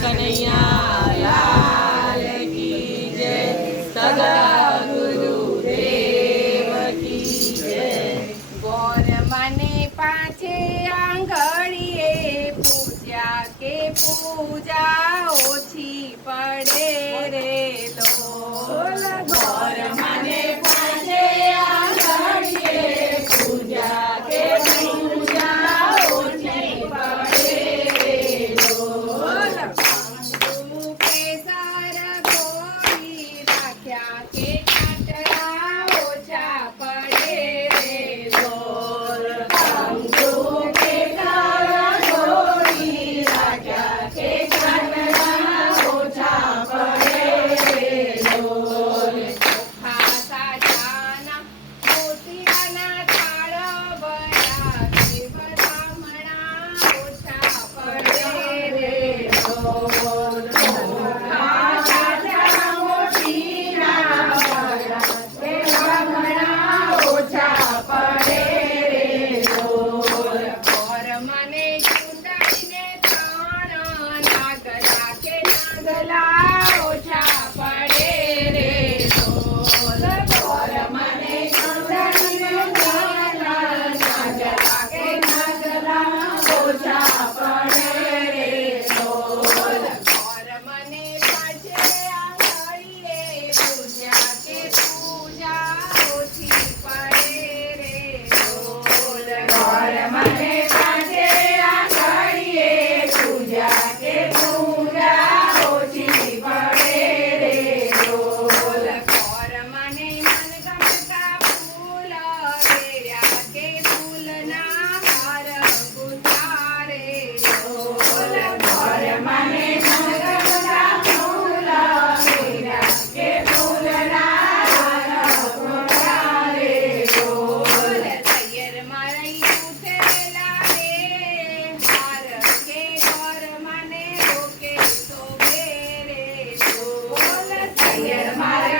કનૈયા લાલ કી જય, સદા ગુરુદેવ કી જય। ગોર મને પાછે આંગળીએ પૂજા કે પૂજા ઓછી પડે રે લોલ। ગોર મને પાછે આંગળીએ પૂજા કે પૂજા ઓછી પડે રે લોલ। પાંચું કેસર ગોળી રાખ્યા કે કાટરા ઓછા પડે રે લોલ। પાંચુ કેસર ગોળી રાખ્યા કે કાટરા ઓછા પડે રે લોલ। ચોખા સાજાના મોતિયાના થાળ ભર્યા કે બધામણા ઓછા પડે રે લોલ। ચોખા સાજા મોતીના ભર્યા કે બધામણા ઓછા પડે રે લોલ। ગોર મને ચૂંટાઈને ત્રણ નાગલા કે નાગલા ઓછા પડે રે લોલ। ગોર મને ચૂંટાઈને નાગલા કે નાગલા ઓછા પડે રે લોલ। ગોર મને પાછે આંગળીએ પૂજા કે પૂજા ઓછી પડે રે લોલ। ગોર મને પાછે આંગળીએ પૂજા કે પૂજા ઓછી પડે રે લોલ। ગોર મને મનગમતા ફૂલ વેર્યા કે ફૂલના હાર ગુંથા રે લોલ। ગોર મને મનગમતા ફૂલ વેર્યા કે ફૂલના હાર ગોઠા રે લોલ। તૈયર મારી ઉઠેલા રે હાર કે ગોર મને રોકે શોભે રે લોલ। તૈયર મારે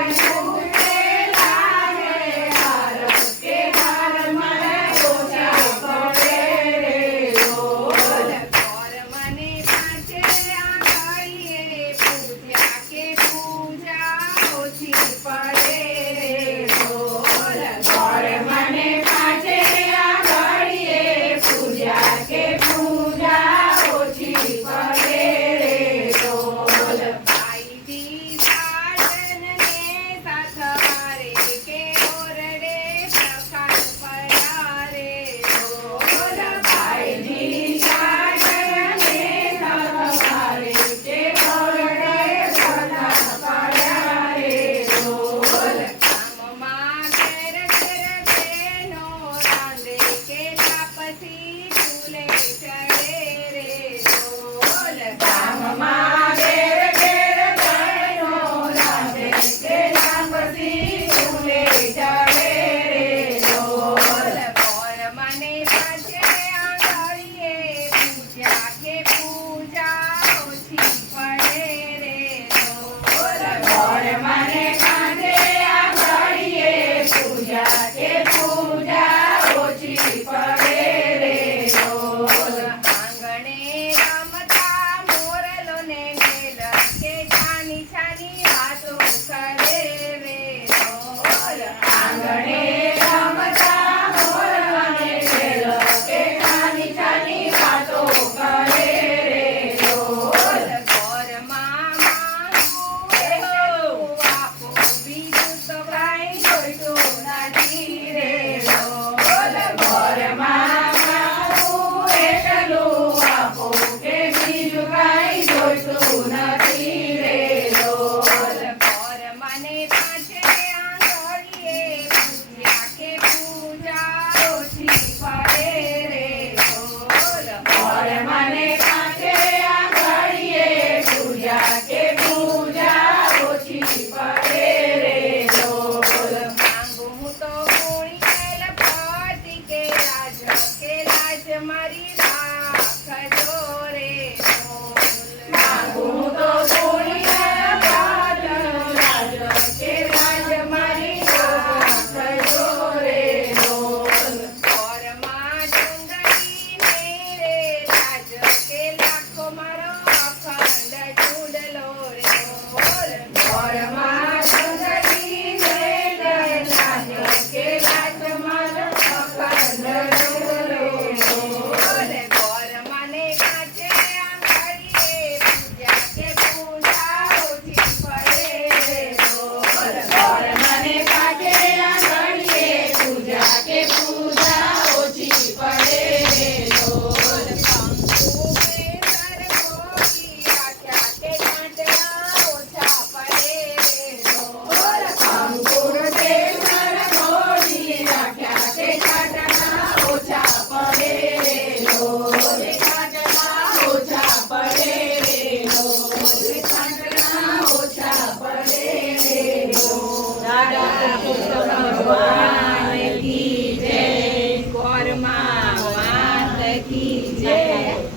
ઉઠેલા રે હાર કે હાર મને ઓછા પડે રે લોલ। ગોર મને પાછે આંગળીએ પૂજા કે પૂજા ઓછી પડે રે લોલ। ગોર મને પાછે આંગળીએ પૂજા કે પૂજા ઓછી પડે રે લોલ। ભાઈજી સાજનને સાથવારે કે ઓરડે પ્રકાશ પડ્યા રે લોલ। ભાઈજી સાજનને સવારે કે ઓરડે પ્રકાશ પડ્યા રે લોલ। ગામમાં ઘેર ઘેર બહેનો રાંધે કે તાપસી ચૂલે ચડે રે લોલ। ગામમાં ઘેર ઘેર બહેનો રાંધે કે તાપસી ચૂલે ચડે રે લોલ। ગોર મને પાછે આંગળીએ પૂજા કે પૂજા ઓછી પડે રે લોલ। ગોર મને કાંધે આંગળીએ પૂજા કે પૂજા ઓછી પડે રે લોલ। આંગણે રમતા મોરલોને ઘેર કે છાની છાની વાતો કરે રે લોલ। આંગણે